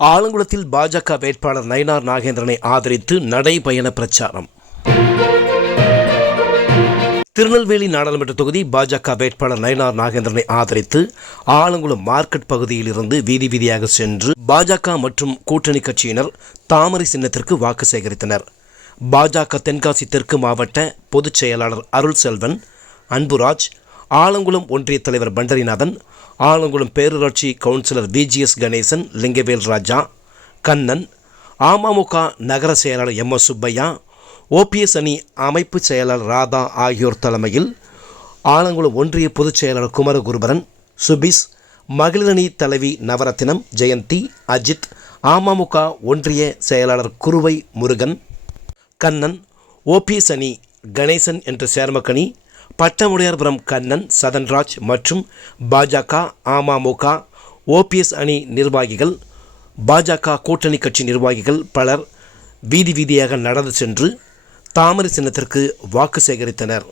ஆலங்குளத்தில் பாஜக வேட்பாளர் நயினார் நாகேந்திரனை ஆதரித்து நடைபயண பிரச்சாரம். திருநெல்வேலி நாடாளுமன்ற தொகுதி பாஜக வேட்பாளர் நயனார் நாகேந்திரனை ஆதரித்து ஆலங்குளம் மார்க்கெட் பகுதியில் இருந்து வீதி வீதியாக சென்று பாஜக மற்றும் கூட்டணி கட்சியினர் தாமரை சின்னத்திற்கு வாக்கு சேகரித்தனர். பாஜக தென்காசி தெற்கு மாவட்ட பொதுச் செயலாளர் அருள் செல்வன் அன்புராஜ் ஆலங்குளம் ஒன்றிய தலைவர் பண்டரிநாதன் ஆலங்குளம் பேரூராட்சி கவுன்சிலர் விஜிஎஸ் கணேசன் லிங்கவேல் ராஜா கண்ணன் அமமுக நகர செயலாளர் எம் எஸ் சுப்பையா ஓபிஎஸ் அணி அமைப்பு செயலாளர் ராதா ஆகியோர் தலைமையில் ஆலங்குளம் ஒன்றிய பொதுச் செயலாளர் குமரகுருபரன் சுபிஸ் மகளிரணி தலைவி நவரத்தினம் ஜெயந்தி அஜித் அமமுக ஒன்றிய செயலாளர் குருவை முருகன் கண்ணன் ஓபிஎஸ் அணி கணேசன் என்ற சேர்மக்கணி பட்டமுடையார்புரம் கண்ணன் சதன்ராஜ் மற்றும் பாஜக அமமுக ஓபிஎஸ் அணி நிர்வாகிகள் பாஜக கூட்டணி கட்சி நிர்வாகிகள் பலர் வீதி வீதியாக நடந்து சென்று தாமரை சின்னத்திற்கு வாக்கு சேகரித்தனர்.